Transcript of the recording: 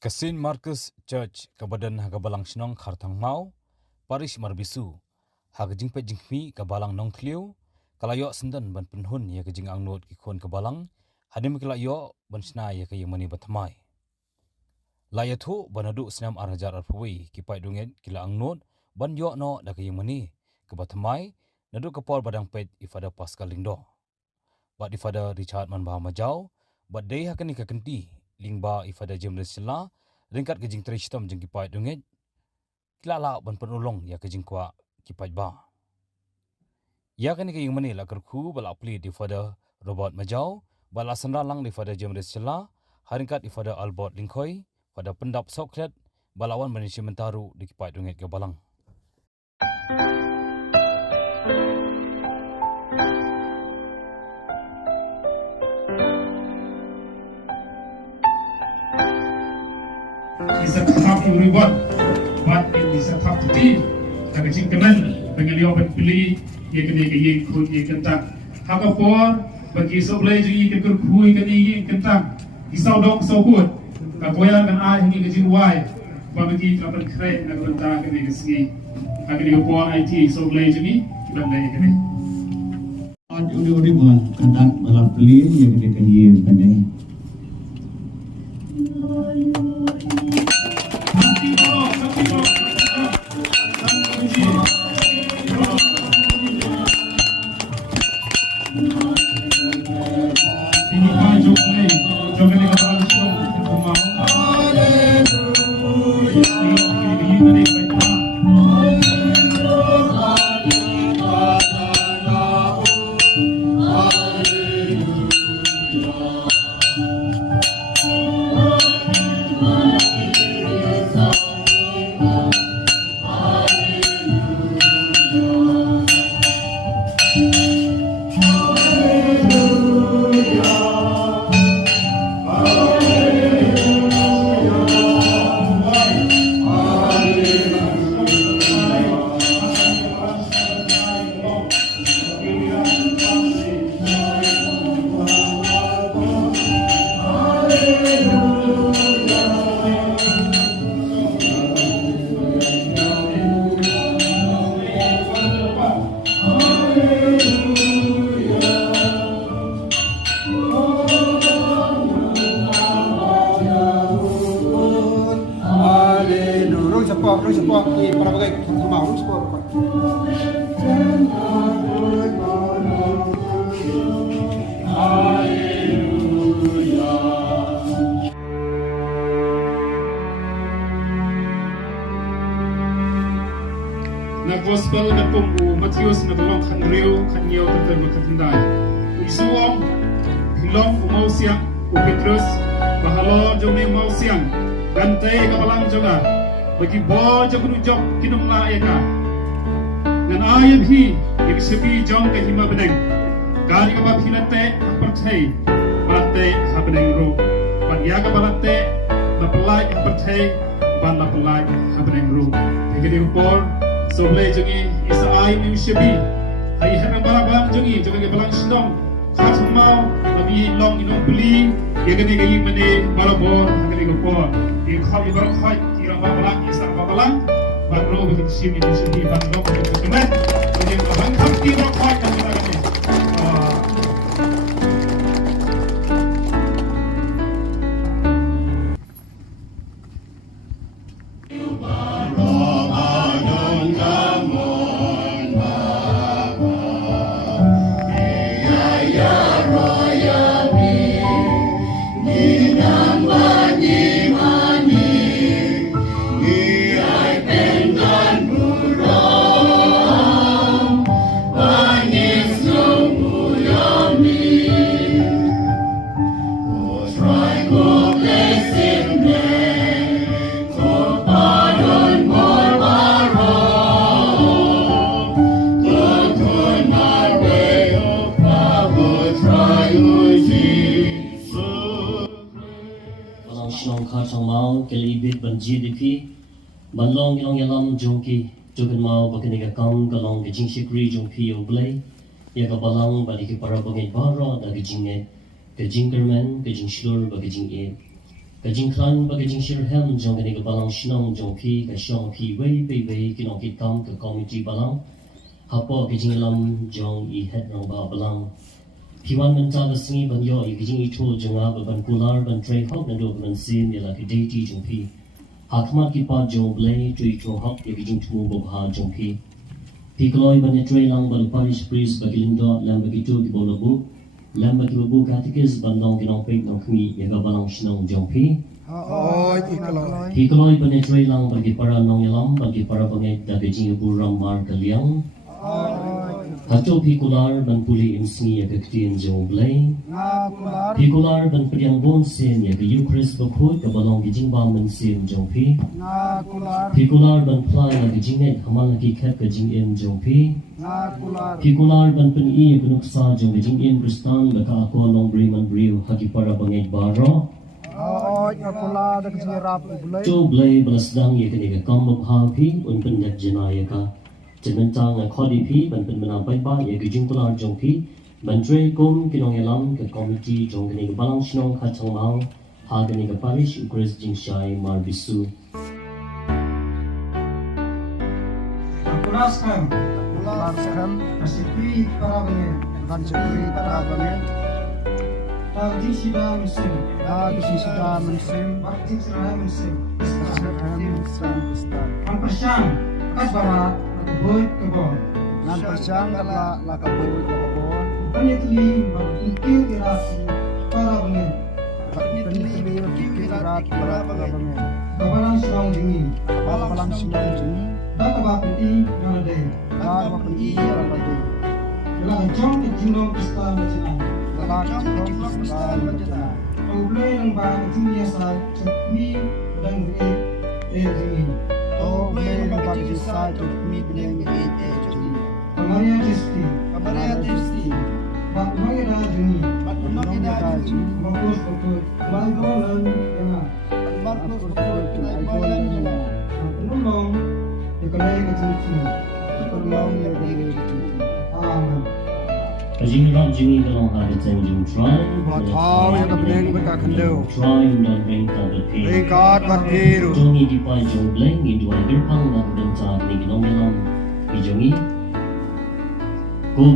Kasin Marcus Church kabadan hagabalang sinong khartang mau parish marbisu hagajing pe jingmi kabalang nong kliu kalayo sendan ban penhun ya kajing angnot kikon kabalang hadim kalayo ban sna ya kayamani batmai layathu banadu snam arhajar arpui kipai dungen kila angnot ban yo no da kayamani kabatmai nadu kapol badang pet ifada pascal lindo bat ifada Richard man bahamajau bat dei hakani kakenti lingba ifada jemres sila ringkat kejing tristam jeng kipai dunget kilala ban penolong ya kejing kwa kipai ba ya kani kayung mani la kerku bala pli ifada robot majau bala sandra lang ifada jemres sila haringkat ifada albot lingkoi pada pendap soklet balawan manusia mentaru di kipai dunget ke balang. Is a tough everyone, but it is a tough to be. Kagajing kanan, pengelio penpili, ye kene ye kun ye kentang. Hakapor, bagi soblay jadi ye kerkui kene ye kentang. Isau dok sobut, kapoyan kan ah hingi kajing wai. Bagi kapan keren nak bentang kene kesini. Kagajing kapor IT soblay jadi kita lay kene. Uri buat kentang balap beli ye kene ye kene. Rung support di para bagai mau rung support. Na gospel na pumbu Matius na tulong kanriyo kanyaw tatal magkatindai. Isuong hilong umausiang Petrus bahalo jomne umausiang gantay kawalang joga bagi bo jagunu jok kinumla eka nan ayam hi yang sebi jong ke hima beneng gari ka bapilate apartheid balate habeneng ro pan yaga balate lapelai apartheid ban lapelai habeneng ro tegedi upor soble jongi isa ayam yang sebi hai hanang balabang jongi jongi balang sindong khatmau babi long inong beli yagani gai mane balabor hagani upor di khabi barak babalang isar babalang baru begitu sini di sini bandok begitu kemen jadi bangkam kita kuat dan kita kami kelibit ban GDP banlong ilong yalam jongki jogan mau bakaniga kam kalong gijing sikri jongpi yung blay ya kabalang baliki para bangin bara da gijinge gijing kermen gijing slur ba gijing e cái chính khăn và cái chính share hem trong cái này cái balang shinong trong khi cái shong khi way cái nông kit cam cái committee balang hapo cái chính lam trong i head rong ba balang Piwan mental the singi ban yo i kijing i chul jonga ban kular ban tray hop na do ban sin ya la ki deity jong pi hakmat ki pa jong blay tui chul hop ya kijing tumu bo ha jong pi pikloi ban tray lang ban parish priest ba kilindo lam ba kitu ki bolobu lam ba ki bu katikis ban long ki nong pe nong kmi ya ga balang shinong jong pi pikloi ban tray lang ban ki para nong yalam ban ki para bangai da kijing bu ram mar kaliang Hato pikular ban puli imsni ya kaktian jong blay. Pikular ban priang bon sen ya ka Eucharist bakut ka balong gijing ba man sen jong pi. Pikular ban play ya gijing et hamal ki khat ka jing em jong pi. Pikular ban pen i ya kunuksa jong gijing em kristan ba ka ako long bri man briu haki para bangay baro. Jo blay balasdang ya kaniga kambab ha pi un pen net janaya ka. Jangan tang khodi pi ban pen menang pai ba ya gijing kular jong pi ban tre kom kinong yalam ke committee jong ni balang shnong kha chang mau ha ni ka parish ukres jing shai mar bisu Kulaskan Asyikri para bangin Tadi sida musim Bakti sida musim Ampersyang Kasbarat Boy kebon Nan persyang kala lakaboy kebon. Penitli Mengkil iras Para bangin Penitli kirat para bangin. Kabalang sinong dingi Palang sinong jeni. Dakaba peti Nanade Dagwa peni ramade. Yalang jong kejinong kristal Majinan Lalakang kejinong kristal majana. Oblay ng bang Tingya sa Chukmi Dan Bukit Dingi Oh, may bagi sa to mi bineng jeni. Kamaria Jesti Bak Mangira Dingi Bagus Bagus Malgolan Yana Penulong Yakalay Kejinong Amen Kajing ram jingi kalong ha de chang jing try Thao ya kabneng beka kandeu. try dan bring ka de pi Rekat batiru. jongi di pa jong bleng in dua gerpang na den cha ni ginong yalam i jongi ko